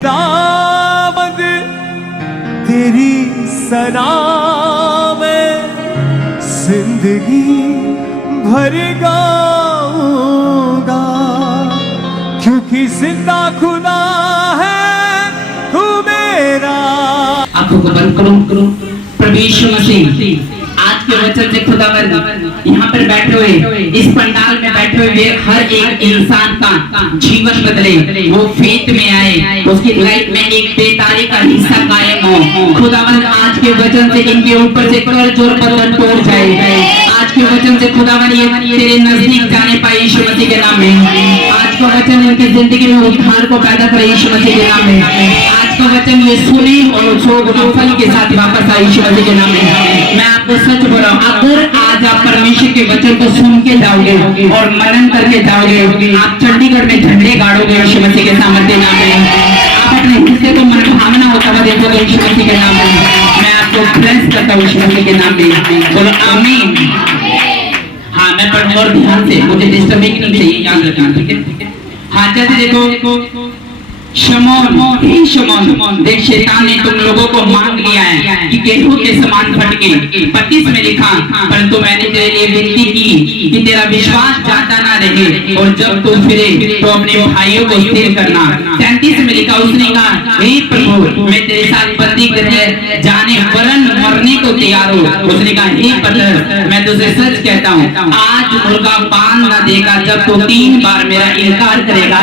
दामद तेरी सना में जिंदगी भर गाऊंगा, क्योंकि जिंदा खुदा है तू मेरा। आंखों को बंद करो। प्रभु यीशु मसीह आज के वचन से खुदावंद यहाँ पर बैठे हुए, इस पंडाल में बैठे हुए हर एक इंसान का जीवन बदले, वो फेथ में आए, उसकी लाइफ में एक बेतारी का हिस्सा कायम हो। खुदावंद आज के वचन से इनके ऊपर से कर्ज और बंधन टूट जाए। आज के वचन से खुदावंद ये तेरे नजदीक जाने पाए यीशु मसीह के नाम में। आज का वचन उनकी जिंदगी में उद्धार को पैदा करे यीशु मसीह के नाम में। आज का वचन ये सुने और उसको फल के साथ वापस आए यीशु मसीह के नाम में। मैं आपको सच बोल रहा हूँ, अगर आज आप परमेश्वर के वचन को सुन के जाओगे और मनन करके जाओगे, आप चंडीगढ़ में झंडे गाड़ोगे यीशु मसीह के सामर्थ्य नाम में। आप अपने हिस्से को मनभावना होता हुआ देखोगे यीशु मसीह के नाम में। मैं आपको ब्लेस करता हूँ यीशु मसीह के नाम में। बोलो आमीन। हाँ, मैं पढ़ूंगा और ध्यान से, मुझे डिस्टर्बिंग नहीं चाहिए, याद रखना, ठीक है। हाँ, जैसे देखो शमौन, हे शमौन, देख शैतान ने तुम लोगों को मांग लिया है कि गेहूं के समान फटके। 32 में लिखा, परंतु मैंने तेरे लिए विनती की कि तेरा विश्वास जाता ना रहे, और जब तू फिरे तो अपने भाइयों को स्थिर करना। 33 में लिखा, उसने कहा, हे प्रभु, मैं तेरे साथ बंदी गृह जाने वरन मरने को तैयार हूँ। उसने कहा, हे पतरस, मैं तुझे सच कहता हूँ, आज मुर्गा बांध न देगा जब तू 3 बार मेरा इनकार करेगा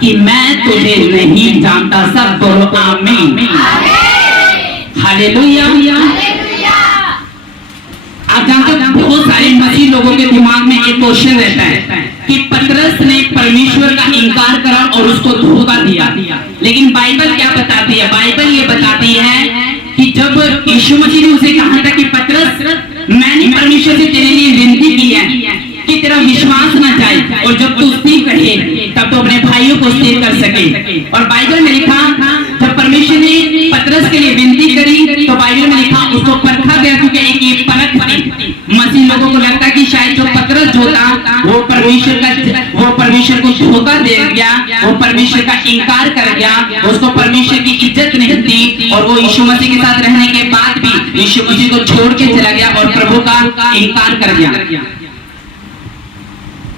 कि मैं तुझे नहीं जानता। सब बोलो आमीन। हालेलुया। आप जानते हो, बहुत सारे मसीह लोगों के दिमाग में एक क्वेश्चन रहता है कि पतरस ने परमेश्वर का इनकार करा और उसको धोखा दिया। लेकिन बाइबल क्या बताती है? बाइबल ये बताती है कि जब यीशु मसीह ने उसे कहा था कि पतरस, मैंने परमेश्वर से तेरे लिए विनती की है कि तेरा विश्वास न जाए, और जब तू स्थिर रहे तब तो अपने भाइयों को स्थिर कर सके। और बाइबल में लिखा, जब परमेश्वर ने पतरस के लिए विनती करी तो बाइबल में लिखा उसको परखा गया, क्योंकि एक ये परख थी। मसीह लोगों को लगता कि शायद जो पतरस जो था वो परमेश्वर को धोखा दे गया, वो परमेश्वर का इनकार कर गया, उसको परमेश्वर की इज्जत नहीं दी, और वो यीशु मसीह के साथ रहने के बाद भी यीशु मसीह को छोड़ के चला गया और प्रभु का इनकार कर गया।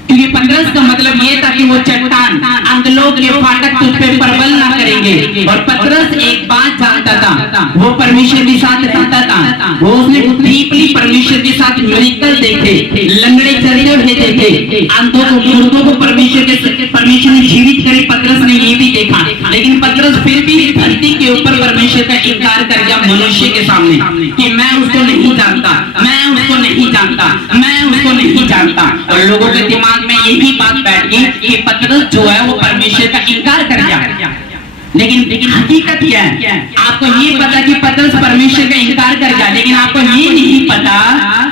क्योंकि पतरस का मतलब ये था कि वो चट्टान, अंधलोक के फाटक तुझ पे प्रबल ना करेंगे। और पतरस एक बात जानता था, वो परमेश्वर के साथ रहता था, वो उसने डीपली परमेश्वर के साथ मिरेकल देखे, लंगड़े चलते हुए देखे, अंधों को, मुर्दों को परमेश्वर ने जीवित करे। पतरस ने ये भी देखा, लेकिन पतरस फिर भी धरती के ऊपर परमेश्वर का इनकार कर गया मनुष्य के सामने कि मैं उसको नहीं जानता, मैं उसको नहीं जानता, मैं उसको नहीं जानता। और लोगों के दिमाग में यही बात बैठ गई कि पतरस जो है वो परमेश्वर का इनकार कर गया। लेकिन हकीकत क्या है? आपको ये पता कि पतरस परमेश्वर का इनकार कर गया, लेकिन आपको ये नहीं पता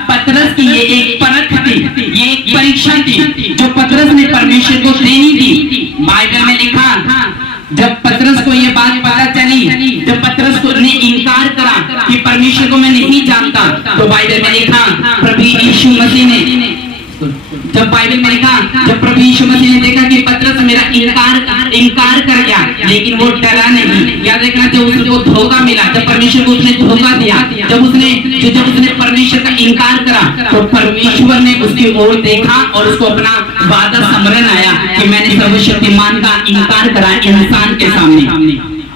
पतरस की ये एक परख थी, ये एक परीक्षा थी जो पतरस ने परमेश्वर को देनी थी। बाइबल में लिखा, जब पतरस को ये बात पता चली, जब पतरस को ने इनकार करा कि परमेश्वर को मैं नहीं जानता, तो बाइबल में लिखा प्रभु यीशु मसीह ने, जब बाइबल में लिखा, जब प्रभु यीशु मसीह ने देखा कि पतरस मेरा इनकार कर गया, लेकिन वो डरा नहीं। याद रखना, जब उसको धोखा मिला, जब परमेश्वर को उसने धोखा दिया, जब उसने परमेश्वर का इनकार करा, तो परमेश्वर ने उसकी ओर देखा और उसको अपना वादा स्मरण आया कि मैंने सर्वशक्तिमान का इनकार करा इंसान के सामने।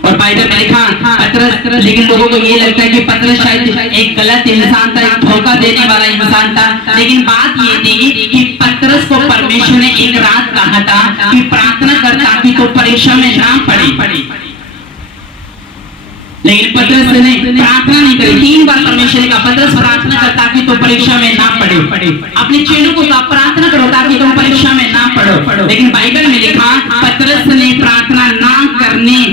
और बाइबल में लिखा पतरस, लेकिन लोगों को ये लगता है कि पतरस शायद एक गलत इंसान था, एक धोखा देने वाला इंसान था। लेकिन बात ये थी कि पतरस को परमेश्वर ने एक रात कहा था कि प्रार्थना करता कि तो परीक्षा में ना पड़े, लेकिन पतरस ने प्रार्थना नहीं करी। 3 बार परमेश्वर ने कहा पतरस प्रार्थना कर ताकि तो परीक्षा में ना पड़े। अपने चेलों को कहा प्रार्थना करो ताकि तुम परीक्षा में ना पड़ो। लेकिन बाइबल में लिखा पतरस ने प्रार्थना ना करने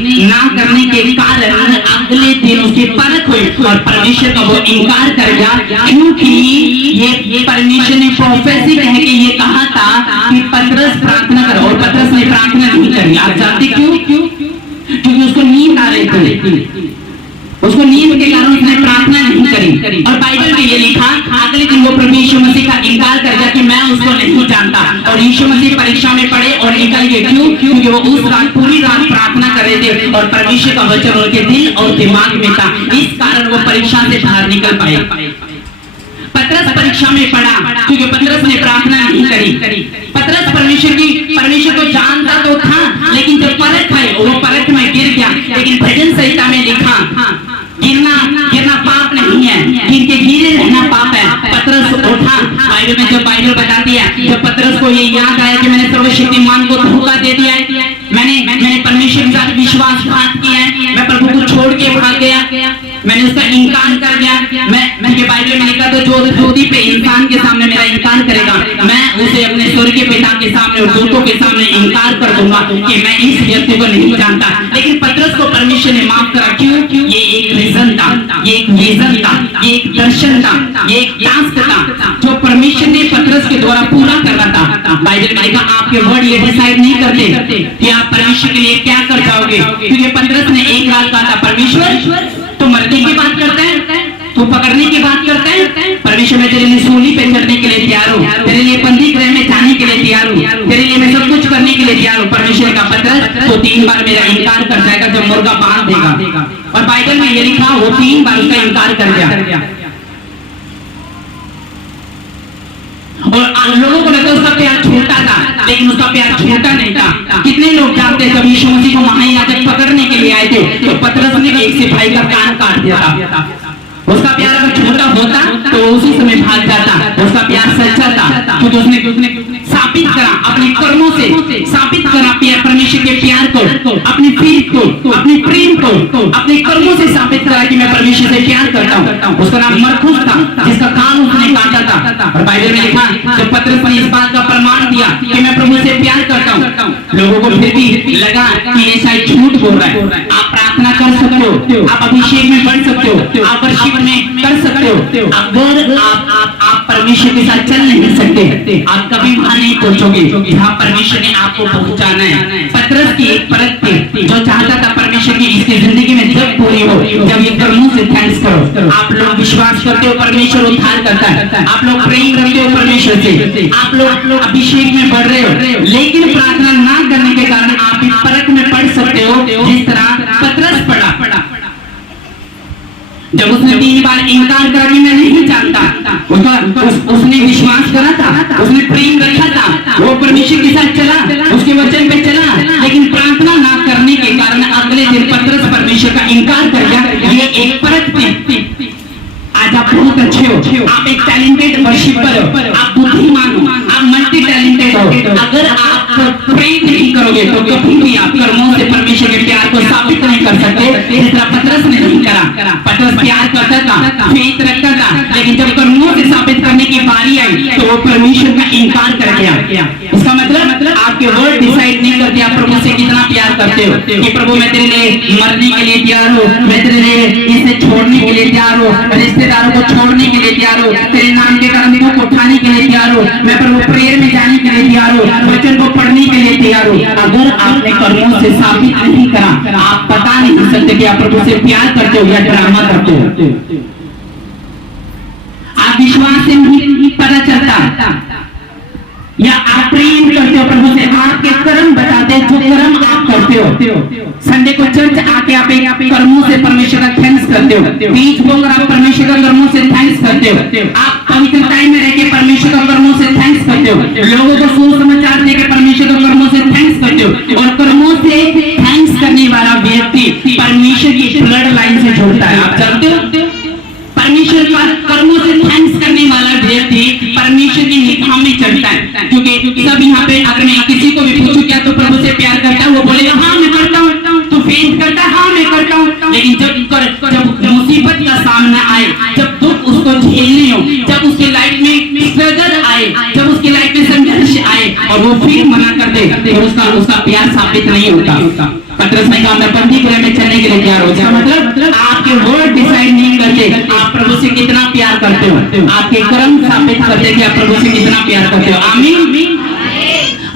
के कारण अगले दिन उसकी परख हुई और परमेश्वर का वो इनकार कर गया, क्योंकि ये परमेश्वर ने प्रोफेसी कह के ये कहा था कि पतरस प्रार्थना करो, और पतरस ने प्रार्थना नहीं करी। आप जानते क्यों? क्योंकि उसको नींद आ रही थी, उसको नींद के कारण उसने प्रार्थना नहीं करी। करी और बाइबल में ये लिखा, अगले दिन वो प्रभु यीशु मसीह का इनकार कर दिया कि मैं उसको नहीं जानता, और यीशु मसीह परीक्षा में पड़े और निकल गए। क्यों? क्योंकि वो उस रात पूरी रात प्रार्थना कर रहे थे और परमेश्वर का वचन उनके दिल और दिमाग में था, इस कारण वो परीक्षा से बाहर निकल पाए। पतरस परीक्षा में पड़ा क्योंकि पतरस ने प्रार्थना नहीं करी। पतरस परमेश्वर को जानता तो था, लेकिन जब परख आई वो परख में गिर गया। लेकिन भजन संहिता में लिखा, गिरना पाप नहीं है, गिर के गिरे रहना पाप है। पतरस उठा। बाइबल में जब बाइबल बताती है, जब पतरस को ये याद आया कि मैंने सर्वशक्तिमान को धोखा दे दिया है, मैंने परमेश्वर के साथ विश्वासघात किया है, मैं प्रभु को छोड़ के भाग गया, मैंने उसका इनकार कर दिया। मैं ये बाइबल में लिखा, तो जो ज्योति पे इंसान के सामने मेरा इनकार करेगा, मैं उसे अपने स्वर्गीय पिता के सामने और दूतों के सामने इनकार कर दूंगा कि मैं इस व्यक्ति को नहीं जानता। लेकिन पतरस को परमेश्वर ने माफ करा। क्यों? ये एक विजन था, ये एक विजन था, ये एक दर्शन था, ये एक टास्क था जो परमेश्वर ने पतरस के द्वारा पूरा करना था। बाइबल में लिखा, आपके वर्ड ये डिसाइड नहीं करते कि आप परमेश्वर के लिए क्या कर जाओगे। क्योंकि पतरस ने एक बात कहा था, परमेश्वर तो मरने की बात करता है, तू पकड़ने की बात करता है, परमेश्वर मैं तेरे लिए सूली पे चढ़ने के लिए तैयार हूँ, तेरे लिए बंदी गृह में जाने के लिए तैयार हूँ, तेरे लिए मैं सब कुछ करने के लिए तैयार हूँ। परमेश्वर का पतरस तो 3 बार मेरा इनकार कर जाएगा जब मुर्गा बांध देगा। और बाइबल में ये लिखा, वो 3 बार उसका इनकार कर गया। और लोगों को लगता उसका प्यार छोटा था, लेकिन उसका प्यार छोटा नहीं था। कितने लोग जानते हैं, जब यीशु मसीह को महायाजक पकड़ने के लिए आए थे तो पतरस ने एक सिपाही का कान काट दिया था। उसका प्यार अगर छोटा होता तो उसी समय भाग जाता। उसका प्यार सच्चा था क्योंकि उसने साबित करा, अपने कर्मों से साबित करा परमेश्वर के प्यार को, अपनी प्रीत को, अपने प्रेम को अपने कर्मों से साबित करा कि मैं परमेश्वर से प्यार करता हूँ। उसका नाम मरकुस था, जिसका कान उसने काटा था। और बाइबल में लिखा, जब पतरस ने इस बात का प्रमाण दिया कि मैं प्रभु से प्यार करता हूँ, लोगों को फिर भी लगा कि ये शायद झूठ बोल रहा है। आप प्रार्थना कर सकते हो, आप अभिषेक में बढ़ सकते हो, आप वर्शिप में कर सकते हो, अगर आप परमेश्वर के साथ चल नहीं सकते, आप कभी वहां नहीं पहुंचोगे जहां परमेश्वर ने आपको पहुंचाना है। पतरस की एक परत थी जो चाहता था परमेश्वर की इसकी जिंदगी में जब पूरी हो, जब ये कर्मों से थैंक्स करो। आप लोग विश्वास करते हो परमेश्वर उद्धार करता है, आप लोग प्रेम रखते हो परमेश्वर से, आप लोग अभिषेक में बढ़ रहे हो, लेकिन प्रार्थना ना करने के कारण आप इस परत में पढ़ सकते हो जिस तरह पतरस पढ़ा। जब उसने 3 बार इनकार करा कि मैं नहीं जानता, उसने विश्वास करा था, उसने प्रेम रखा था, वो परमेश्वर के साथ चला, उसके वचन पे चला, लेकिन प्रार्थना ना करने के कारण अगले दिन पतरस परमेश्वर का इनकार कर गया। ये एक परत थी। आज आप बहुत अच्छे हो, आप एक टैलेंटेड वर्शिपर हो, आप बुद्धिमान हो, आप मल्टी टैलेंटेड हो, अगर आप प्रेम नहीं करोगे तो कभी भी आप कर्मों से परमेश्वर के प्यार को साबित नहीं कर सकते, जिस तरह पतरस ने नहीं करा। पतरस प्यार करता था, फेथ रखता था, लेकिन जब कर्मों से साबित करने की बारी आई तो वो परमेश्वर का इनकार कर गया। इसका मतलब आपके वर्ड डिसाइड नहीं करते आप प्रभु से कितना प्यार करते हो, कि प्रभु मैं तेरे लिए मरने के लिए तैयार हूँ, मैं तेरे लिए इसे छोड़ने के लिए तैयार हूँ, रिश्तेदारों को छोड़ने के लिए तैयार हूँ, तेरे नाम के कारण को उठाने के लिए तैयार हूँ, मैं प्रभु प्रेयर में जाने के लिए तैयार हूँ, वचन को पढ़ने के लिए तैयार हूँ। अगर आपने कर्मों से साबित नहीं करा, आप बता नहीं सकते कि आप प्रभु से प्यार करते हो या ड्रामा करते हो। आप विश्वास से नहीं पता चलता, या आप प्रेम करते हो प्रभु से, आपके कर्म बताते हैं जो कर्म आप करते हो। संडे को चर्च आके आप कर्मों से परमेश्वर का थैंक्स करते हो, बीच बोकर आप परमेश्वर का कर्मों से थैंक्स करते हो, आप पवित्र टाइम में रहकर परमेश्वर का कर्मों से थैंक्स करते हो, लोगों को सुसमाचार देकर परमेश्वर का कर्मों से थैंक्स करते हो। और कर्मों से थैंक्स करने वाला व्यक्ति परमेश्वर की ब्लड लाइन से जुड़ता है। आप जानते हो, परमेश्वर का कर्मों से थैंक्स करने वाला व्यक्ति परमेश्वर की निगाह में चढ़ता है। क्योंकि सब यहाँ पे अगर मैं किसी को भी पूछूं क्या तो प्रभु से प्यार करता है, वो बोलेगा हाँ मैं करता हूँ। तो फेथ करता है, हाँ मैं करता हूँ। लेकिन जब मुसीबत का सामना आए, जब दुख उसको झेलने हो, जब उसके लाइफ में स्ट्रगल आए, जब उसके लाइफ में संघर्ष आए और वो फिर मना कर दे तो उसका प्यार साबित नहीं होता। पतरस ने कहा मैं बंदी गृह में चलने के लिए तैयार हो जाए। मतलब आपके वर्ड डिसाइड नहीं करते आप प्रभु से कितना प्यार करते हो, आपके कर्म साबित करते कि आप प्रभु से कितना प्यार करते हो। आमीन।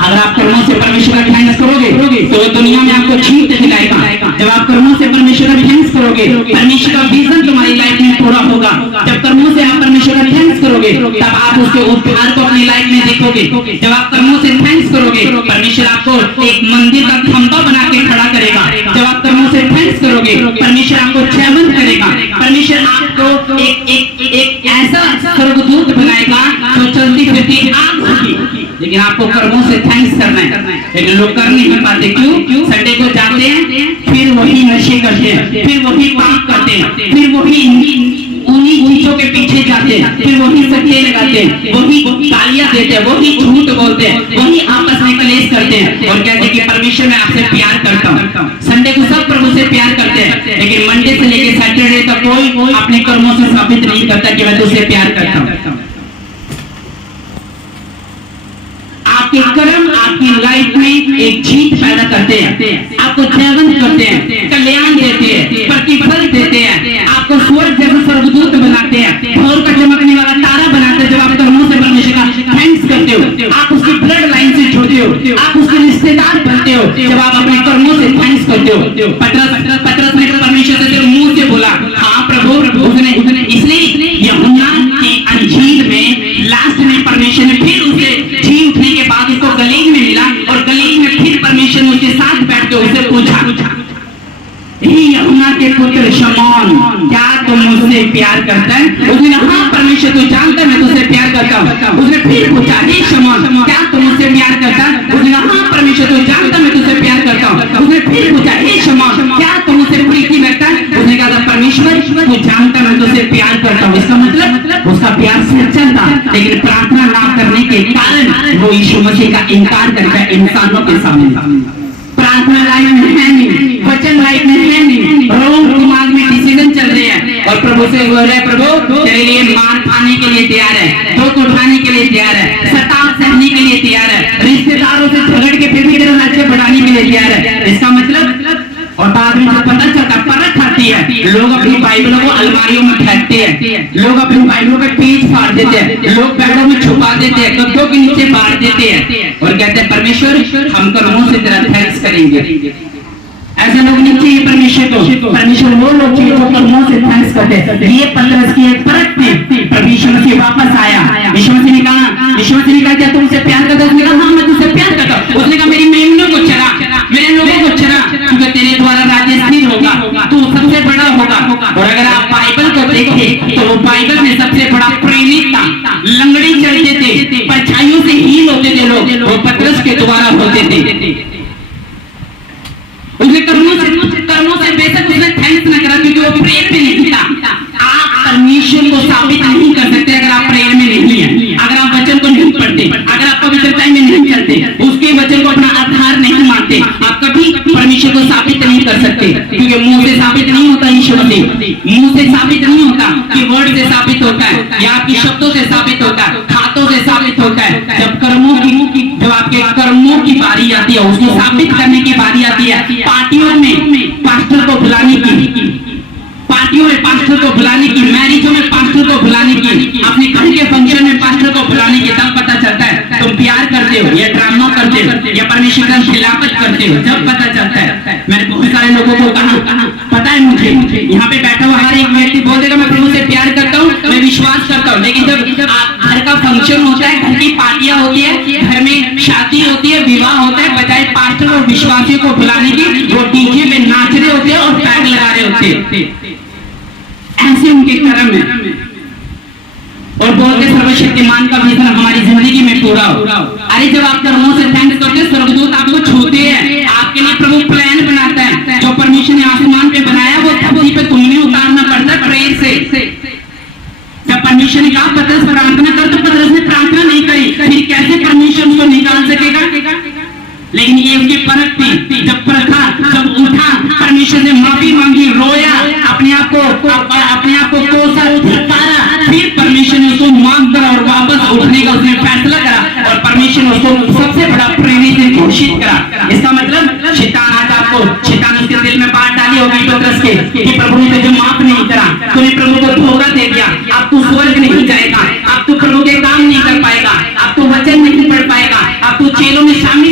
अगर आप कर्मों से परमेश्वर का थैंक्स करोगे तो दुनिया में आपको जीत दिलाएगा। जब आप कर्मों से परमेश्वर का थैंक्स करोगे, परमेश्वर का विजन तुम्हारी लाइफ में पूरा होगा। जब कर्मों से आप परमेश्वर का थैंक्स करोगे तब आप उसके उपहार को अपनी लाइफ में देखोगे। जब आप कर्मों से थैंक्स करोगे, परमेश्वर आपको एक मंदिर का खंभा बना के खड़ा करेगा। जब आप कर्मों से थैंक्स करोगे, परमेश्वर आपको जयवंत करेगा। परमेश्वर आपको एक ऐसा स्वर्गदूत बनाएगा जो चलती फिरती आग होगी। लेकिन आपको कर्मों से थैंक्स करना है, लेकिन लोग कर नहीं पाते। क्यों? संडे को जाते हैं, फिर वही नशे करते हैं, फिर वही पाप करते हैं, फिर वही उन्हीं चीजों के पीछे जाते हैं, फिर वही सट्टे लगाते हैं, वही गालियां देते हैं, वही झूठ बोलते हैं, वही आपस में कलेश करते हैं और कहते हैं कि परमेश्वर मैं आपसे प्यार करता हूँ। संडे को सब प्रभु से प्यार करते हैं, लेकिन मंडे से लेकर सैटरडे तक कोई अपने कर्मों से साबित नहीं करता कि मैं तुझसे प्यार करता हूँ। आपके कर्म आपकी लाइफ में एक जीत पैदा करते हैं, आपको जयवंत करते हैं, कल्याण देते हैं, प्रतिफल देते हैं, आपको स्वर्ग जैसे स्वर्गदूत बनाते हैं, भोर का चमकने वाला तारा बनाते हैं। जब आप कर्मों से परमेश्वर का थैंक्स करते हो, आप उसकी ब्लड लाइन से जुड़ते हो, आप उसके रिश्तेदार बनते हो। जब आप अपने कर्मों से थैंक्स करते हो, पतरस ने परमेश्वर से मुंह से बोला, हाँ प्रभु। उसने इसलिए यूहन्ना की अंजील में लास्ट में परमेश्वर ने फिर उसे जी उठने के बाद उसको गलील में मिला और गलील में फिर परमेश्वर ने उसके साथ बैठ के उसे पूछा, यूहन्ना के पुत्र शमौन, क्या तुम मुझसे प्यार करता है? उसने हाँ परमेश्वर तू जानता है मैं तुझसे प्यार करता हूँ। उसने फिर पूछा, हे शमौन क्या तुम मुझसे प्यार करता है? उसने हाँ परमेश्वर तू जानता है मैं तुझसे प्यार करता हूँ। उसने फिर पूछा, हे शमौन क्या तुम मुझसे प्रीति रखता है? उसने कहा परमेश्वर तू जानता मैं तुझसे प्यार करता हूँ। इसका मतलब उसका प्यार सच्चा था, लेकिन प्रार्थना ना करने के कारण वो यीशु मसीह का इनकार करता है इंसानों के सामने। प्रार्थना लाइफ में है नहीं, वचन लाइफ में है नहीं, रोग दिमाग में डिसीजन चल रहे हैं और प्रभु से बोल रहे हैं, प्रभु तेरे लिए मार खाने के लिए तैयार है, दुख उठाने के लिए तैयार है, सताव सहने के लिए तैयार है, रिश्तेदारों से झगड़ के फिर भी तेरे राज्य बढ़ाने के लिए तैयार है। इसका मतलब और बाद में जो पता चलता परख आती है, लोग अपनी बाइबलों को अलमारियों में फेंकते हैं, लोग अपनी बाइबलों के पेज फाड़ देते हैं, लोग बैगों में छुपा देते हैं, गद्दों के नीचे बांट देते हैं और कहते हैं परमेश्वर हम कर्मों से तेरा थैंक्स करेंगे। ऐसे लोग नहीं चाहिए परमेश्वर को। परमेश्वर वो लोग चाहिए जो कर्मों से थैंक्स करते हैं। ये पतरस की एक परख थी। परमेश्वर मसीह वापस आया, यीशु मसीह ने कहा क्या तुम मुझसे प्यार करते हो? उसने कहा हाँ मैं तुझसे प्यार करता हूँ। उसने कहा मेरी मेमनों को चरा, मेरे लोगों को चरा, क्योंकि तेरे द्वारा राज्य स्थिर होगा, तू सबसे बड़ा होगा। और अगर आप बाइबल को देखें तो वो बाइबल में सबसे बड़ा प्रेरित था। लंगड़ी चलते थे, परछाइयों से हील होते थे लोग, वो पतरस के द्वारा होते थे। उसने कर्मों से बेशक उसने थैंक्स न करा क्योंकि वो प्रेयर में नहीं था। आप परमेश्वर को साबित नहीं कर सकते अगर आप प्रेयर में नहीं है, अगर आप वचन को नहीं पढ़ते, अगर आप पवित्रता में नहीं चलते, उसके वचन को अपना आधार नहीं मानते, आप कभी परमेश्वर को साबित नहीं कर सकते। क्योंकि मुंह से साबित नहीं होता, यीशु मसीह मुंह से साबित नहीं होता कि वर्ड से साबित होता है या आपकी शब्दों से साबित होता है, हाथों से साबित होता है। जब आपके कर्मों की बारी आती है, उसको साबित करने की बारी आती है, पार्टियों में पास्टर को बुलाने की, पार्टियों में पास्टर को बुलाने की, मैरिजों में पास्टर को बुलाने की, अपने घर के फंक्शन में पास्टर को बुलाने की, तब पता चलता है तुम प्यार करते हो या ड्रामा करते हो या परमेश्वर का खिलाफत करते हो, जब पता चलता है। मैंने बहुत सारे लोगों को कहा, पता है मुझे यहाँ पे बैठा हुआ हर एक व्यक्ति बोल देगा मैं प्रभु से प्यार करता हूँ, मैं विश्वास करता हूँ, लेकिन जब घर का फंक्शन होता है, घर की पार्टियां होती है, घर में शादी होती है, विवाह होता है, बजाय पास्टर और विश्वासियों को बुलाने की वो डीजे में नाच रहे होते हैं और पैग लगा रहे होते हैं। ऐसे उनके कर्म है और बोलते सर्वशक्तिमान का विजन हमारी जिंदगी में पूरा हो। अरे जब आप कर्मों से थैंक्स करते हैं, स्वर्गदूत आपको छूते हैं, आपके लिए प्रभु प्लान बनाता है। जो परमेश्वर ने आसमान पे बनाया वो धरती पे तुम्हें उतारना पड़ता है प्रेयर से। जब परमेश्वर ने कहा पतरस प्रार्थना कर, तो पतरस ने प्रार्थना नहीं करी, फिर कैसे परमेश्वर उसको निकाल सकेगा? लेकिन ये उसकी परख थी। जब परखा, जब उठा, परमेश्वर से माफी मांगी, रोया, अपने आप को कोसा, धिक्कारा, फिर परमेश्वर ने उसको माफ करा और वापस उठने का उसने फैसला करा और परमेश्वर ने उसको सबसे बड़ा प्रेरित घोषित करा। इसका मतलब शैतान आज आपको, शैतान उसके दिल में बात डाली होगी पतरस के कि प्रभु ने तुझे माफ नहीं करा, तूने प्रभु को धोखा दे दिया, अब तू स्वर्ग नहीं जाएगा, अब तू प्रभु के काम नहीं कर पाएगा, अब तू वचन नहीं पढ़ पाएगा, अब तू चेलों में शामिल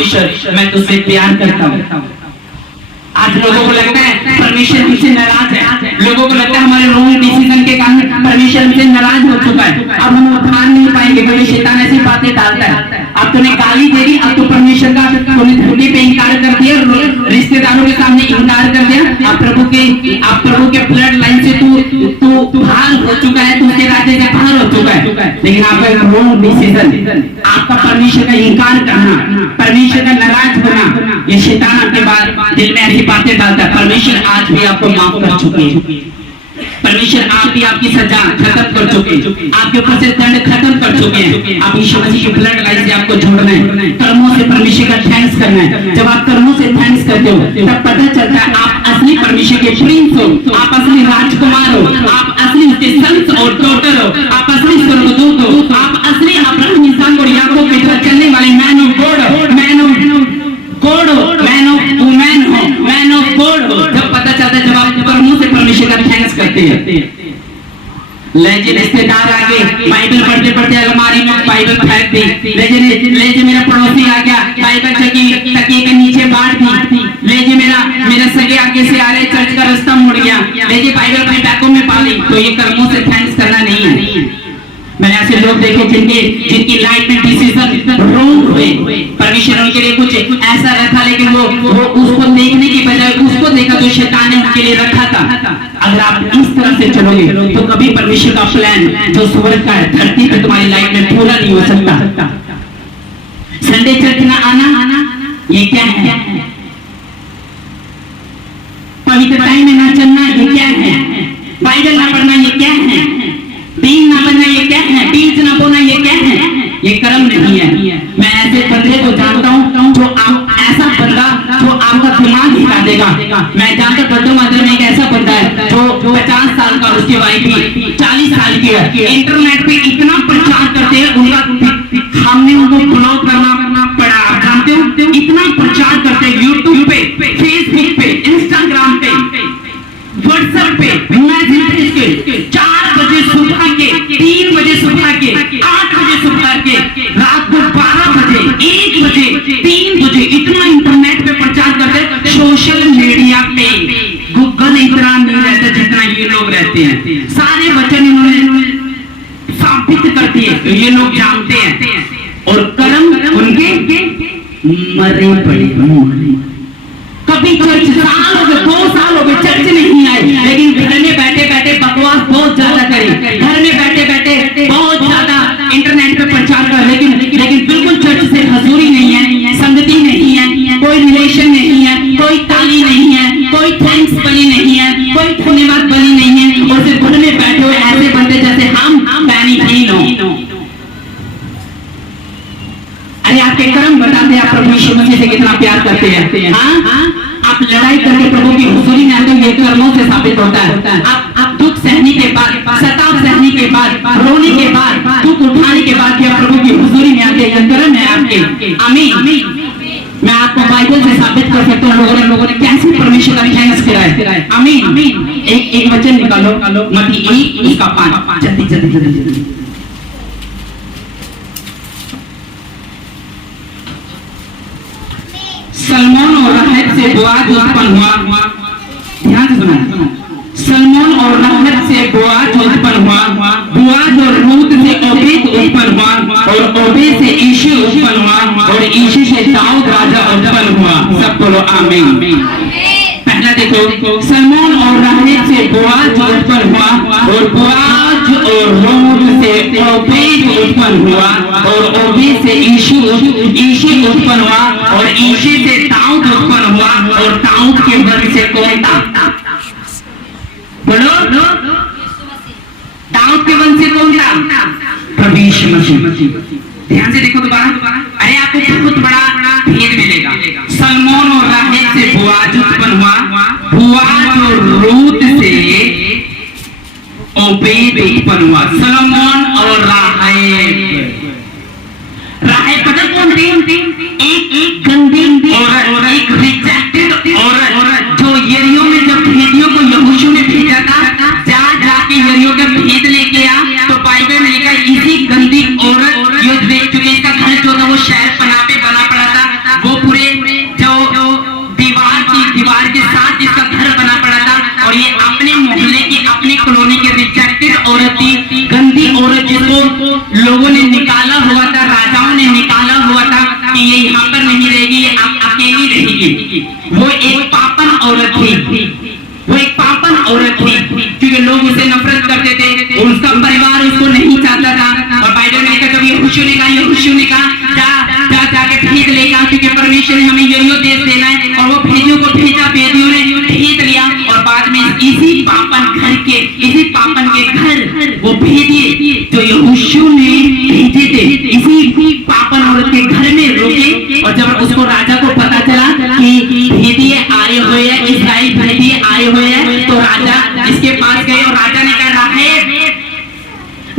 परमेश्वर मैं तुझसे प्यार करता हूँ। आज लोगों को लगता है परमेश्वर हमसे नाराज है, लोगों को लगता है हमारे रॉन्ग डिसीजन के कारण परमेश्वर हमसे नाराज हो चुका है, अब हम उठान नहीं पाएंगे क्योंकि शैतान ऐसी बातें डालता है। अब तूने गाली दे दी, अब तो परमेश्वर का तूने धरती पे इंकार कर दिया, रिश्तेदारों के सामने इंकार कर दिया, अब प्रभु के ब्लड लाइन से तू बाहर हो चुका है, तू उसके राज्य से बाहर हो चुका है। लेकिन आपका रॉन्ग डिसीजन, आपका परमेश्वर का इंकार करना, परमेश्वर का नाराज होना, ये शैतान आपके बाद दिल में ऐसी बातें डालता है। परमेश्वर आज भी आपको माफ कर चुके हैं, परमेश्वर आप भी आपकी सजा खत्म कर चुके हैं, आपके ऊपर से दंड खत्म कर चुके हैं। आप यीशु मसीह के ब्लड लाइन से आपको जोड़ना है, कर्मों से परमेश्वर का थैंक्स करना है। जब आप कर्मों से थैंक्स करते हो तब पता चलता है आप असली परमेश्वर के प्रिंस हो, आप असली राजकुमार हो, आप असली उसके सन्स और डॉटर हो, आप असली स्वर्गदूत हो, आप असली अब्राहम इसहाक और याकूब की तरह चलने वाले मैन ऑफ गॉड हो, मैन ऑफ गॉड हो, मैन ऑफ वुमेन हो, मैन ऑफ गॉड हो। जब पता चलता है, जब आप कर्मों से परमेश्वर का थैंक्स करते हैं। लेजे रिश्तेदार आ गए, बाइबल पढ़ते पढ़ते अलमारी में बाइबल फेंक दी, लेजे मेरा पड़ोसी आ गया, बाइबल तकिए के नीचे बांट दी, लेजे मेरा सगे आगे से आ रहे, चर्च का रास्ता मुड़ गया, लेजे बाइबल अपने बैगों में पा ली। तो ये कर्मों से थैंक्स करना नहीं है। मैंने ऐसे लोग देखे जिनकी लाइफ में डिसीजन रॉन्ग हुए, परमेश्वर उनके लिए कुछ ऐसा रखा, लेकिन वो उसको देखने की बजाय उसको देखा जो शैतान ने उनके लिए रखा था। अगर आप इस तरह से चलोगे तो कभी परमेश्वर का प्लान जो स्वर्ग का है धरती पे तुम्हारी लाइफ में पूरा नहीं हो सकता। संडे चर्च ना आना ये क्या है? पवित्र टाइम में ना चलना ये क्या है? बाइबल ना पढ़ना ये क्या है? दीन ना बनना ये क्या है? बीज ना बोना ये क्या है? ये कर्म नहीं है। मैं ऐसे बंदे को जानता हूँ जो ऐसा बंदा जो आपका दिमाग हिला देगा। मैं जानता डड्डू मंदिर में एक ऐसा बंदा है जो 50 साल का, उसकी वाइफ भी 40 साल की है। इंटरनेट पे इतना प्रचार करते हैं, उनका हमने उनको ब्लॉक करना पड़ा। आप जानते हो इतना प्रचार करते हैं यूट्यूब पे, फेसबुक पे, इंस्टाग्राम पे, व्हाट्सएप पे, मैसेज के 4 बजे सुबह के, 3 बजे सुबह के, 8 बजे सुबह के, रात को 12 बजे, 1 बजे, 3 बजे इतना इंटरनेट पे प्रचार करते। सोशल मीडिया पे गूगल इतना नहीं रहता जितना ये लोग रहते हैं। सारे वचन इन्होंने साबित कर दिए, तो ये लोग जानते हैं। और कर्म उनके मरे पड़े। कभी चर्च साल हो गए, 2 साल हो गए चर्च नहीं आए, लेकिन घर में बैठे बैठे बकवास बहुत ज्यादा करे, घर में बैठे बैठे बहुत ज्यादा इंटरनेट पे प्रचार कर, लेकिन बिल्कुल चर्च से हजूरी नहीं है, संगति नहीं है, कोई रिलेशन नहीं है, कोई ताली नहीं है, कोई थैंक्स बली नहीं है, कोई धन्यवाद बली नहीं है, और सिर्फ घर में बैठे हुए ऐसे बनते जैसे हम पैनीहीन हो। अरे आपके कर्म बताते हैं आप प्रभु यीशु मसीह से कितना प्यार करते हैं। हाँ, आप लड़ाई करके प्रभु की हुजूरी में आते हो, ये कर्मों से साबित होता है। आप दुख सहने के बाद, सताव सहने के बाद, रोने के बाद, दुख उठाने के बाद आप प्रभु की हुजूरी में आते हैं, कर्म है आपके। आमीन। मैं आपको बाइबल से साबित कर सकता हूँ लोगों ने कैसे परमेश्वर का थैंक्स किया है। आमीन। एक वचन निकालो, मत्ती 1 उसका 5। जल्दी। सलमोन और राहब से बोआज उत्पन्न हुआ। ध्यान से सुनो। सलमोन और राहब से बोआज उत्पन्न हुआ, बोआज और रूत से ओबेद उत्पन्न हुआ, और ओबेद से यीशु उत्पन्न हुआ, और यीशु से दाऊद राजा उत्पन्न हुआ। सब बोलो आमीन। पहला देखो, सलमोन और राहब से बोआज उत्पन्न हुआ, और बोआज और रूत से ओबेद उत्पन्न हुआ, और ओबेद से यीशु उत्पन्न हुआ, और यीशु से दाऊद उत्पन्न हुआ, और दाऊद के वंश से कौन था? बोलो, दाऊद के वंश से कौन था? प्रभु यीशु मसीह। ध्यान से देखो दोबारा। अरे आपको बहुत बड़ा भेद मिलेगा। सलमोन और राहब से बोआज उत्पन्न हुआ, बोआज और रूत से ओबेद उत्पन्न हुआ। सलमोन और राहब पता कौन थी? एक गंदी औरत, एक रिजेक्टेड औरत, जो यरीहो में जब भेदियों को यहोशू ने भेजा था, जाके यरीहो का भेद लेके आ, तो बाइबल में लिखा इसी गंदी औरत युद्ध देख चुकी, इसका घर जो था वो शहर बना पड़ा था, वो गंदी औरत जिसको लोगों ने निकाला हुआ था, राजाओं ने निकाला हुआ था कि ये यहाँ पर नहीं रहेगी, ये अकेली रहेगी, वो एक पापन औरत थी, वो एक पापन औरत थी, क्योंकि लोग उसे नफरत करते थे, उसका परिवार उसको नहीं चाहता था। और बाइबल में जब यहोशू ने कहा जाके भेद लेगा, क्योंकि परमेश्वर ने हमें यरीहो देश देना है, और वो भेदियों को भेजा, भेदियों ने भेद लिया, और बाद में इसी पापन के घर वो भेदिए जो यहोशू ने भेजे थे, इसी पापन औरत के घर में रुके। और जब उसको राजा को पता चला कि भेदिए आए हुए हैं, इस्राएल भेदिए आए हुए हैं, तो राजा इसके पास गए और राजा ने कहा,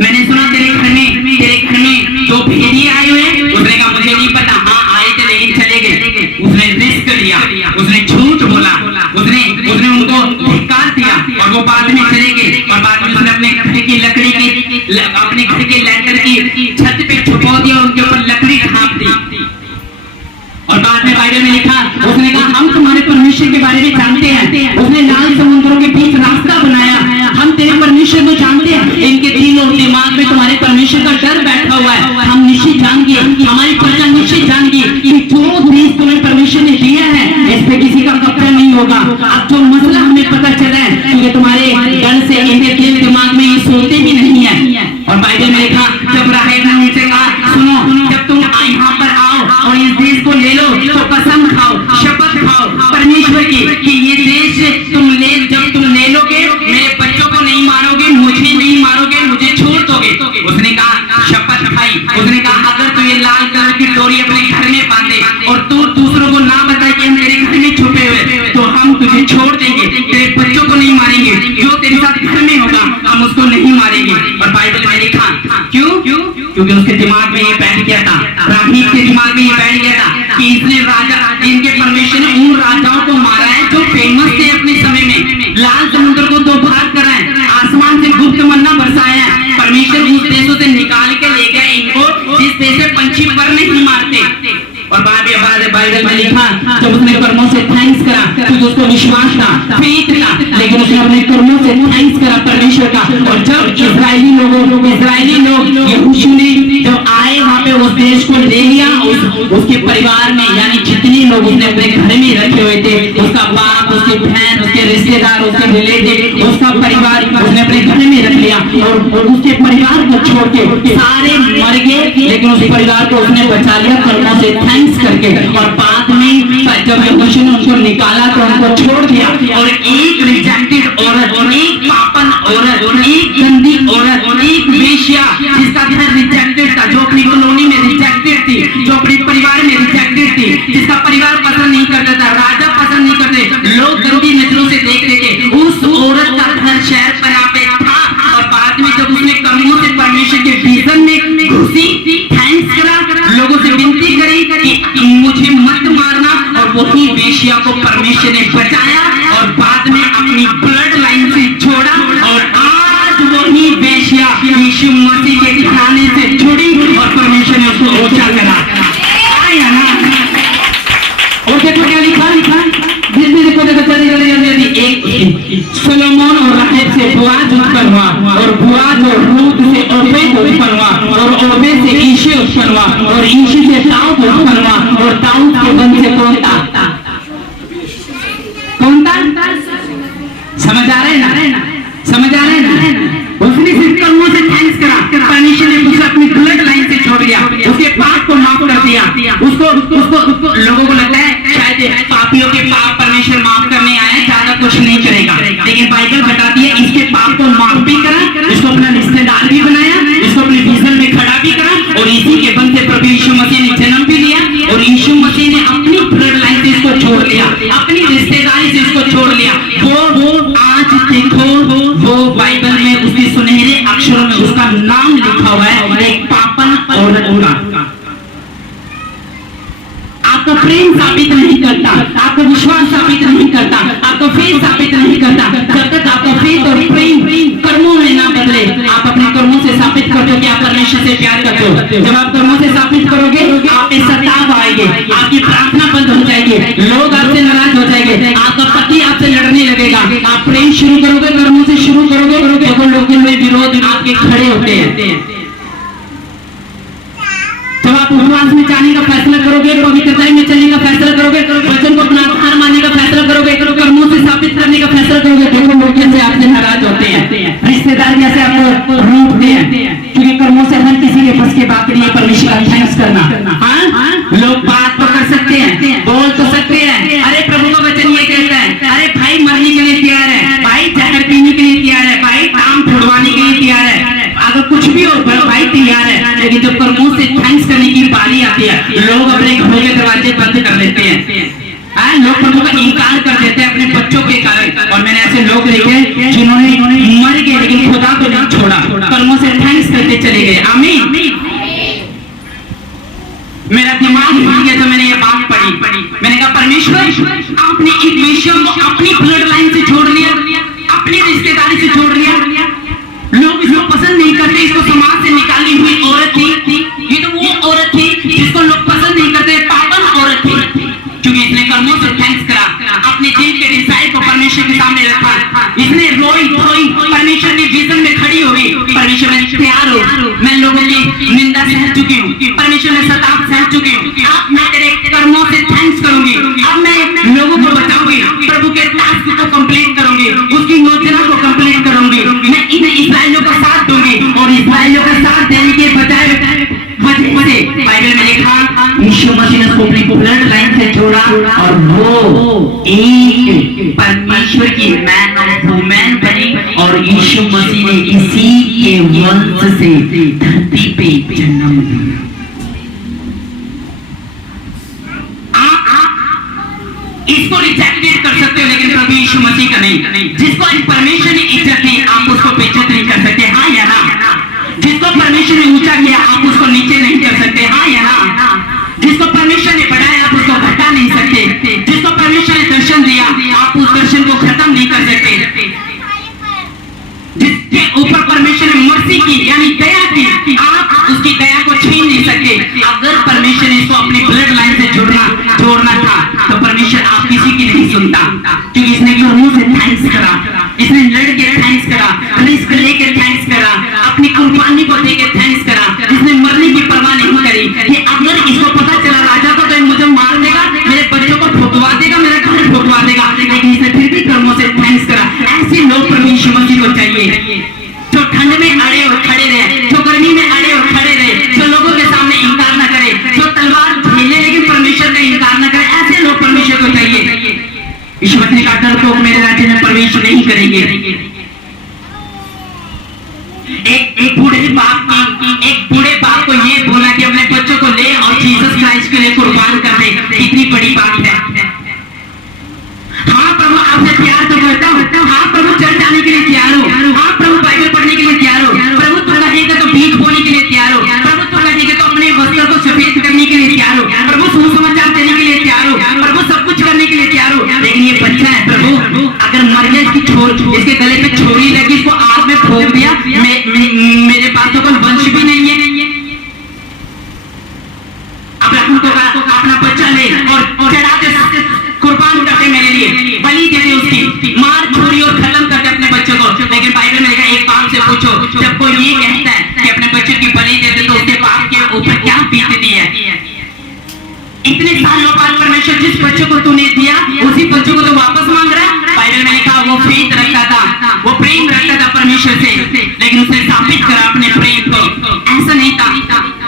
मैंने सुना तेरे घर में जो भेदिए आए हुए हैं। उसने कहा मुझे नहीं पता, हाँ आए थे लेकिन चले गए। उसने रिस्क लिया, उसने झूठ बोला, उसने उनको धिक्कार दिया, और वो बाद में चले गए। और बाद में उसने अपने घर की लकड़ी की, अपने घर के लैंटर की छत पे छुपा दिया, उनके ऊपर लकड़ी ढांप दी। और बाद में बाइबल में लिखा, उसने कहा हम तुम्हारे परमेश्वर के बारे में जानते हैं, उसने लाल समुद्रों के बीच रास्ता बनाया, हम तेरे परमेश्वर को जानते हैं। इनके दिल और दिमाग में तुम्हारे परमेश्वर का डर बैठा हुआ है। हम निश्चित जानेंगे, हमारी प्रजा निश्चित जानेगी कि जो देश तुम्हें परमेश्वर ने दिया है इस पे किसी का कब्जा नहीं होगा। अब जो मसला हमें पता चला है, क्योंकि तुम्हारे डर से इनके दिल दिमाग में ये सोते भी नहीं है। और बाइबल में लिखा, जब राहेब ने उनसे कहा, सुनो, जब तुम यहाँ पर आओ और इस देश को ले लो, तो कसम खाओ, शपथ खाओ परमेश्वर की कि ये देश जब तुम ले लोगे, मेरे बच्चों को नहीं मारोगे, मुझे नहीं मारोगे, मुझे छोड़ दोगे। उसने कहा, शपथ खाई, उसने कहा अगर तू ये लाल कलर की डोरी अपने घर में बांधे और तू दूसरों को ना बताए कि हम तेरे घर में छुपे हुए, तो हम तुझे छोड़ देंगे, तेरे बच्चों को नहीं मारेंगे, जो तेरे साथ घर में होगा हम उसको नहीं मारेंगे। और बाइबल में लिखा, क्यों? क्योंकि उसके दिमाग में ये बैठ गया था, राहीब के दिमाग में ये बैठ गया था कि इसने राजा, इनके परमेश्वर ने उन राजाओं को मारा है जो फेमस थे अपने समय में, लाल समुद्र को दो भाग करा है, आसमान से गुप्त मन्ना बरसाया है, परमेश्वर उस देशों से निकाल के ले गया इनको जिस देश से पंछी पर नहीं मारते। और बाइबल में लिखा, जब उसने कर्मों से थैंक्स करा, क्योंकि उसको विश्वास था, फेथ था, लेकिन उसने अपने कर्मों से थैंक्स करा परमेश्वर का। और जब इजरायली लोग यहोशू ने जब आए वहां पे उस देश को ले लिया, उसके परिवार में यानी जितने लोग उसने अपने घर में रखे हुए थे, उसका बाप, उसकी बहन, उसके रिश्तेदार, उसके रिलेटिव, उसका परिवार उसने अपने घर में रख लिया, और उसके परिवार को छोड़ के सारे मर गए, लेकिन उस परिवार को उसने बचा लिया कर्मों से थैंक्स करके। और बाद में जब यहोशू ने उनको निकाला तो उनको छोड़ दिया, और एक रिजेक्टेड औरत, एक पापन औरत, एक गंदी औरत, एक वेश्या जिसका घर रिजेक्टेड था, जो अपनी कॉलोनी में रिजेक्टेड थी, जो अपने परिवार में रिजेक्टेड थी, जिसका परिवार पसंद नहीं करता था, राजा पसंद नहीं करते, लोग गंदी नजरों से देखते थे, उस औरत का घर शहर पे था। और बाद में जब उसने कर्मों से परमेश्वर के विजन में घुसी, थैंक्स करा, लोगों से विनती करी कि मुझे मत मारना, और वही वेश्या को परमेश्वर ने बचाया और बाद में अपनी ब्लड लाइन से छोड़ा, और आज वही वेश्या यीशु मसीह के घराने से जुड़ी और परमेश्वर ने उसको ऊंचा करा। आया ना? और देखो क्या लिखा, एक सोलोमन और राहेब से बोआज उत्पन्न हुआ, और बोआज और रूत से ओबेद उत्पन्न हुआ, और ओबेद से यीशु उत्पन्न हुआ, और यीशु से दाऊद उत्पन्न हुआ, और दाऊद के वंश से कौन था? समझ आ रहा है ना? उसने सिर्फ कर्मों से थैंक्स करा, परमेश्वर ने उसे अपनी ब्लड लाइन से छोड़ दिया, उसके पाप को माफ कर दिया। उसको लोगों को लगता है शायद पापियों के पाप परमेश्वर माफ करने आया, ज्यादा कुछ नहीं करेगा, लेकिन बाइबल बताती है इसके पाप को माफ भी करा, इसको अपना रिश्तेदार भी बनाया, इसको अपने विजन में खड़ा भी करा, और इसी के बल से प्रभु यीशु मसीह ने जन्म भी लिया, और यीशु मसीह ने अपनी ब्लड लाइन से इसको छोड़ लिया, अपनी रिश्तेदारी से इसको छोड़ लिया। वो आज देखो, वो बाइबल में उसके सुनहरे अक्षरों में उसका नाम लिखा हुआ है, एक पापन औरत का। आपका प्रेम साबित नहीं करता, आपका विश्वास साबित नहीं करता, आपका फेथ साबित नहीं करता, जब तक आपका फेथ और प्रेम कर्मों में ना बदले। आप अपने कर्मों से साबित करते हो कि आप परमेश्वर से प्यार करते हो। जब आप कर्मों से साबित करोगे, आप पे सताव आएंगे, आपकी प्रार्थना बंद हो जाएगी, लोग आपसे नाराज हो जाएंगे, आपका पति आपसे लड़ने लगेगा। आप प्रेम शुरू करोगे, कर्मों से शुरू करोगे, तो लोगों में विरोध आपके खड़े होते हैं। जब आप उपवास में जाने का फैसला करोगे, पवित्रता में चलने का फैसला करोगे, वचन को अपना आधार मानने का फैसला करोगे, कर्मों से साबित करने का फैसला करोगे, देखो लोग कैसे आपसे नाराज होते हैं, रिश्तेदार कैसे आपको रूठते हैं, क्योंकि कर्मों से हर किसी के बस के बात नहीं है परमेश्वर का थैंक्स करना। हाँ, लोग बात तो कर सकते हैं, बोल तो सकते हैं, अरे प्रभु का वचन ये कहता है, अरे भाई मरने के लिए तैयार है, भाई जहर पीने के लिए तैयार है, भाई काम छुड़वाने के लिए तैयार है, अगर कुछ भी हो भाई तैयार है। लेकिन जब कर्मों से थैंक्स करने की बारी आती है, लोग अपने घरों के दरवाजे बंद कर देते हैं। लोग प्रभु का इनकार कर देते हैं अपने बच्चों के कारण। और मैंने ऐसे लोग देखे जिन्होंने मर गए लेकिन खुदा को नहीं छोड़ा, कर्मों से थैंक्स करते चले गए। आमीन। मेरा दिमाग हिल गया तो मैंने ये बात पढ़ी। मैंने कहा परमेश्वर आपने इस विषय को अपनी ब्लड लाइन से जोड़ लिया, अपनी रिश्तेदारी से जोड़ लिया। लोग इसको पसंद नहीं करते, इसको समाज से निकाली हुई औरत थी। ये तो वो औरत थी जिसको लोग पसंद नहीं करते, पागल औरत थी, क्योंकि इसने कर्मों से थैंक्स करा, अपने दिल के डिजायर को परमेश्वर के सामने रखा, इसने रोई धोई, परमेश्वर की विजन में खड़ी हो गई। परमेश्वर मैं तैयार हूँ, मैं लोगों की निंदा सह चुकी हूँ, परमेश्वर मैं सताव सह चुकी हूँ, अब मैं तेरे कर्मों से थैंक्स करूंगी, अब मैं लोगों को बचाऊंगी, प्रभु के टास्क को कंप्लीट करूंगी, उसकी योजना को कंप्लीट करूंगी, मैं इन इस्राएलियों का साथ दूंगी। और इस्राएलियों का साथ देने के बजाय बाइबल में लिखा यीशु मसीह ने उसको अपनी ब्लड लाइन से जोड़ा और वो एक परमेश्वर की मैन ऑफ वुमेन बनी और यीशु मसीह ने इसी के वंश से धरती पे जन्म लिया। आप इसको रिजेक्ट कर सकते हो लेकिन प्रभु यीशु मसीह का नहीं। जिसको परमेश्वर ने इज्जत दी आप उसको बेइज्जत नहीं कर सकते, हाँ या ना? जिसको परमेश्वर ने ऊंचा किया आप उसको नीचे नहीं कर सकते, हाँ या ना? जिसको परमेश्वर ने बढ़ाया आप उसको घटा नहीं सकते, जिसको परमेश्वर ने दर्शन दिया आप उस दर्शन को खत्म नहीं कर सकते, जिसके ऊपर परमेश्वर ने मर्सी की यानी दया की आप उसकी दया को छीन नहीं सकते। अगर परमेश्वर ने इसको अपनी ब्लड लाइन से जोड़ना था तो परमेश्वर आप किसी की नहीं सुनता, क्योंकि इसने कर्मों से थैंक्स करा, इसने लड़ के थैंक्स करा, रिस्क लेके थैंक्स करा, अपनी कुर्बानी को देके थैंक्स करा, इसने मरने की परवाह नहीं करी कि अगर इसको पता चला राजा को तो मुझे मार देगा, मेरे बच्चों को ठुकवा देगा, मेरा घर ठुकवा देगा, लेकिन इसने फिर भी कर्मों से थैंक्स करा। ऐसे लोग प्रभु यीशु मसीह को चाहिए जो ठंड में अड़े और खड़े रहे, जो गर्मी में अड़े और खड़े रहे, जो लोगों के सामने इनकार न करे, जो तलवार झेले लेकिन परमेश्वर का इनकार न करे। ऐसे लोग परमेश्वर को चाहिए। यीशु मसीह ने कहा डरपोक मेरे राज्य में प्रवेश नहीं करेंगे। एक बूढ़े बाप को ये बोला कि अपने बच्चों को ले और जीसस क्राइस्ट के लिए कुर्बान कर दे, कितनी बड़ी बात है। हाँ प्रभु आपसे प्यार तो करता हूँ, हाँ प्रभु चर्च जाने के लिए तैयार हो, हाँ प्रभु बाइबल पढ़ने के लिए तैयार हो, प्रभु तो लगेगा तो बीज बोने के लिए तैयार हो, प्रभु तो लगेगा तो अपने वस्त्र को सफेद करने के लिए तैयार हो, प्रभु सुसमाचार देने के लिए तैयार हो, प्रभु सब कुछ करने के लिए तैयार हो। लेकिन ये बच्चा है प्रभु, अगर मर गया इसकी इसके गले पे छोरी लगी, इसको आग में फूंक दिया, मेरे पास तो कोई वंश भी नहीं है। अब्राहम को कहा अपना बच्चा ले और चढ़ा दे, कुर्बान करते मेरे लिए, बलि दे दे, उसकी मार छोड़ी और खत्म कर दे अपने बच्चों को। लेकिन बाइबल में लिखा एक बाप से पूछो, जब कोई ये कहता है कि अपने बच्चे की बलि दे दे तो उसके बाप के ऊपर क्या बीतती है। इतने सालों बाद परमेश्वर जिस बच्चे को तूने दिया उसी बच्चे को तो वापस मांग रहा है। बाइबल में लिखा वो फेथ रखता था, वो प्रेम रखता था परमेश्वर से, लेकिन उसने साबित करा अपने प्रेम को। ऐसा नहीं था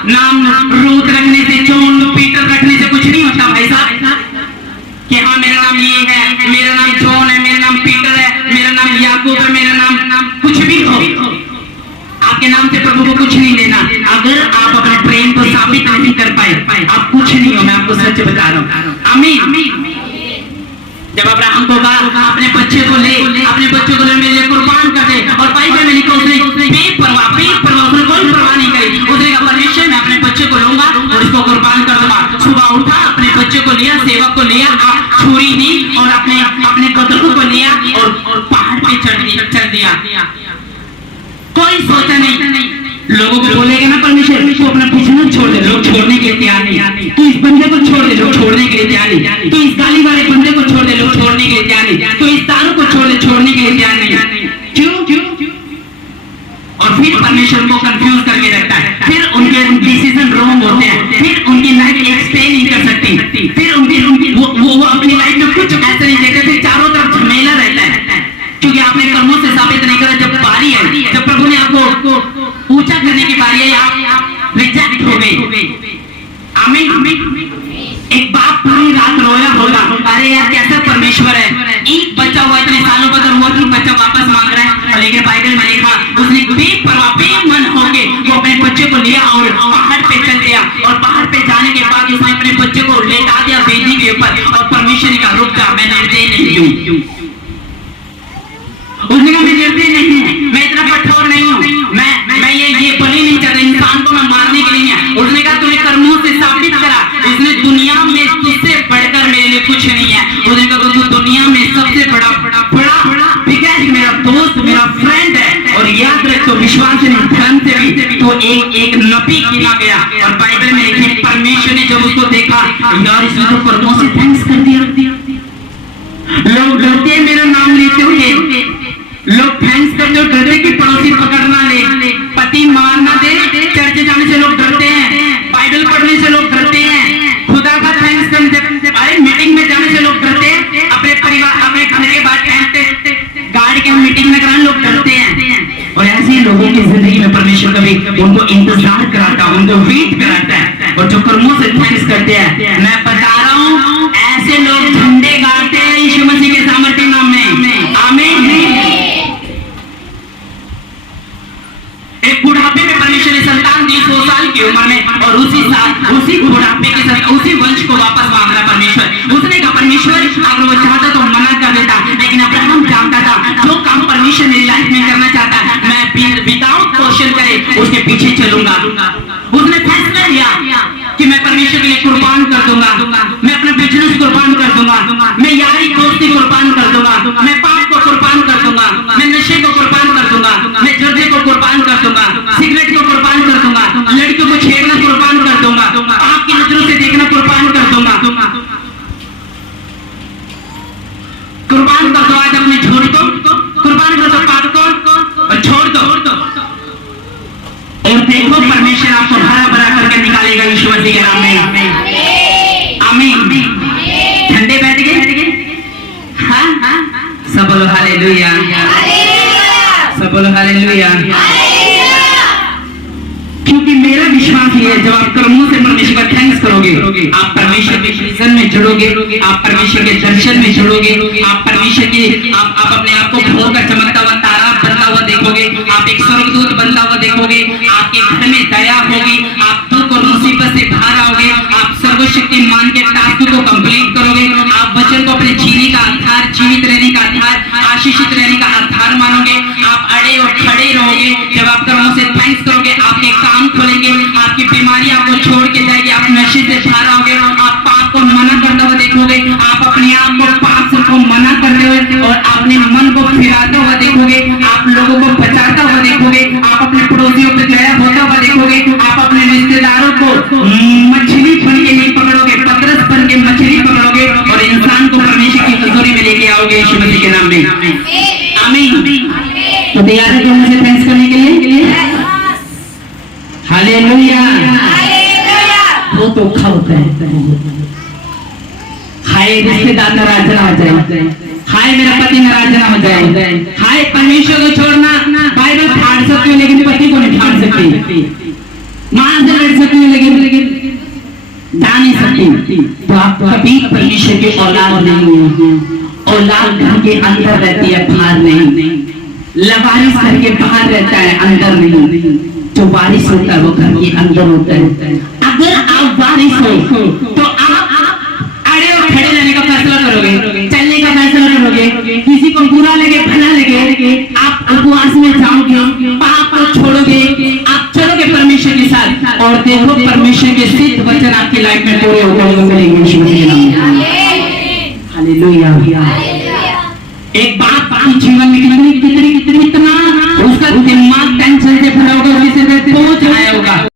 नाम रूथ रखने से, जॉन पीटर रखने से कुछ नहीं होता भाई साहब, कि हाँ मेरा नाम ये है, मेरा नाम जॉन है, मेरा नाम पीटर है, मेरा नाम याकूब है, मेरा नाम कुछ भी हो, आपके नाम से प्रभु को कुछ नहीं लेना। अगर आप अपने प्रेम को साबित नहीं कर पाए आप कुछ नहीं हो, मैं आपको सच बता रहा हूँ। आमीन। जब अब्राहम को कहा अपने बच्चे को ले मेरे लिए कुर्बान कर दे, और बाइबल में लिखा उसने बेपरवाह उसने कोई परवाह नहीं करी, उसने कहा परमेश्वर मैं अपने बच्चे को लूंगा और इसको कुर्बान कर दूंगा। सुबह उठा, अपने बच्चे को लिया, सेवक को लिया, छुरी दी और अपने बकरों को लिया और पहाड़ पे चढ़ दिया। कोई सोचा नहीं। लोगों को बोलेगा ना परमेश्वर तू अपना पीछे छोड़ दे, लोग छोड़ने के लिए तैयार नहीं। तू इस बंदे को छोड़ दे, लोग छोड़ने के लिए तैयार नहीं। तू इस गाली वाले बंदे को छोड़ दे, लोग छोड़ने के लिए तैयार नहीं। तू इस दारू को छोड़ दे, छोड़ने के लिए तैयार नहीं। क्यों? और फिर परमेश्वर उसने कहा मैं निर्दयी नहीं हूँ, मैं इतना कठोर नहीं हूँ, मैं ये बलि नहीं चाहता, इंसान को मैं मारने के लिए नहीं है। उसने कहा तूने कर्मों से साबित करा, इसने दुनिया में तुझसे बढ़कर मेरे लिए कुछ नहीं है। उसने कहा तू दुनिया में सबसे बड़ा बिगैर मेरा दोस्त, मेरा फ्रेंड है, और याद रख तो विश्वास नहीं धर्म से भी तो एक नबी गिना गया। और बाइबल में लिखे परमेश्वर ने जब उसको देखा, यार इसने तो कर्मों से थैंक्स कर दिया। लोग डरते हैं मेरा नाम लेते हुए, लोग थैंक्स करते हो, डरते कि पड़ोसी पकड़ ना ले, पति मार ना दे, चर्च जाने से लोग डरते हैं, बाइबल पढ़ने से लोग डरते हैं, खुदा का थैंक्स करने से, अरे मीटिंग में जाने से लोग डरते हैं, अपने परिवार अपने घर के बाद गाड़ी के मीटिंग में कराने लोग डरते हैं। और ऐसे ही लोगों की जिंदगी में परमेश्वर कभी उनको इंतजार कराता है, उनको वेट कराता है, और जो कर्मों से थैंक्स करते हैं, मैं बता रहा हूँ ऐसे लोग झंडे गाड़ते हैं यीशु मसीह के सामर्थ्य नाम में। आमीन। एक बुढ़ापे में परमेश्वर ने संतान दी 100 साल की उम्र में, और उसी बुढ़ापे के साथ उसी वंश को वापस मांग रहा परमेश्वर। उसने कहा परमेश्वर अगर वो चाहता तो मना कर देता, लेकिन अब्राहम जानता था जो काम परमेश्वर मेरी लाइफ में करना चाहता है, मैं विदाउट क्वेश्चन करे उसके पीछे चलूंगा। उसने फैसला लिया कि मैं परमेश्वर के लिए कुर्बान कर दूंगा, मैं अपना बिजनेस कुर्बान कर दूंगा, मैं यारी दोस्ती कुर्बान कर दूंगा, मैं पाप को कुर्बान कर दूंगा, मैं नशे को कुर्बान कर दूंगा, मैं जर्दे को कुर्बान कर दूंगा, सिगरेट को कुर्बान कर दूंगा, लड़कियों को छेड़ना कुर्बान कर दूंगा, पाप की नजरों से देखना कुर्बान कर दूंगा। कुर्बान कर दो आज अपने झूठ को, कुर्बान कर दो पाप को और छोड़ दो, और देखो परमेश्वर आपको हरा भरा करके निकालेगा यीशु मसीह के नाम में। आमीन। झंडे बैठ गए, हाँ, सब बोलो हालेलुया, सब बोलो हालेलुया। क्योंकि मेरा विश्वास ये है जब आप कर्मों से परमेश्वर का थैंक्स करोगे, आप परमेश्वर के विजन में जुड़ोगे, आप परमेश्वर के दर्शन में जुड़ोगे, आप परमेश्वर के आप अपने आप को भोर का चमकता हुआ तारा बनता हुआ देखोगे, आप एक स्वर्गदूत बनता हुआ देखोगे, आपके घर में दया होगी, आप दुख और मुसीबत से बाहर आओगे, आप सर्वशक्तिमान के टास्क को कंप्लीट करोगे, आप वचन को अपने जीने का आधार, जीवित रहने का आधार, आशीषित रहने का आधार मानोगे, आप अड़े और खड़े रहोगे। जब आप कर्मों से थैंक्स करोगे आपके काम खोलेंगे, आपकी बीमारी आपको छोड़ के जाएगी, आप नशे से बाहर आओगे, आप पाप को मना करते हुए देखोगे, आप अपने आप को पाप से को मना करते हुए और अपने मन को फिराते हुए देखोगे, आप लोगों को बचाता हुआ देखोगे, आप अपने पड़ोसियों पर दया होता हुआ देखोगे, आप अपने रिश्तेदारों को मछली बन के नहीं पकड़ोगे, पतरस बन के मछली पकड़ोगे, और इंसान को परमेश्वर की हजूरी में लेके आओगे यीशु मसीह के नाम में। आमीन। तो तैयार है कर्मों से थैंक्स करने के लिए? हालेलुया। वो तो औखा होता है, हाय रिश्तेदार नाराज ना हो जाए, हाय मेरा पति नाराज ना हो जाए, हाय परमेश्वर को छोड़ना, बाइबल फाड़ सकती हो लेकिन पति को नहीं फाड़ सकती, मां से लड़ सकती हो लेकिन जा नहीं सकती। तो आप कभी परमेश्वर के औलाद नहीं है। औलाद घर के अंदर रहती है, बाहर नहीं। लवारिस घर के बाहर रहता है, अंदर नहीं। जो वारिस होता है वो घर के अंदर होता है। अगर आप वारिस हो तो आप अड़े और खड़े रहने का फैसला करोगे, चलने का फैसला करोगे, किसी को बुरा लगे भला लगे, आप उपवास में जाओगे, पाप को छोड़ोगे, आप चलोगे परमेश्वर के साथ, और देखो परमेश्वर के सिद्ध वचन आपकी लाइफ में पूरे होंगे। हालेलुया। एक बात आपके जीवन में कितना उसका दिमाग टेंशन से भरा होगा, उसी से बोझ आया होगा।